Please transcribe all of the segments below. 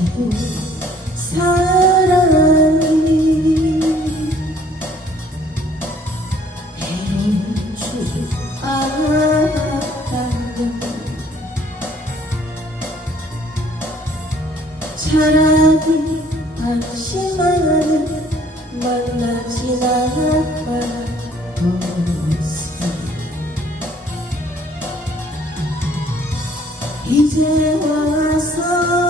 두 사랑이 해놓은 줄 알았다면 차라리 당신만은 만나지 않았어 이제 와서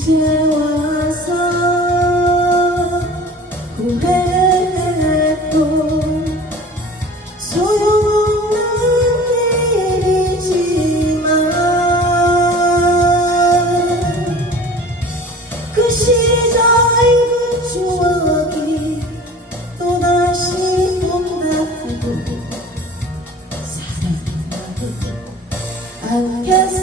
이제 와서 후회해도 소용없는 일이지만 그 시절 그 추억이 또다시 온다고 사랑하고 않겠어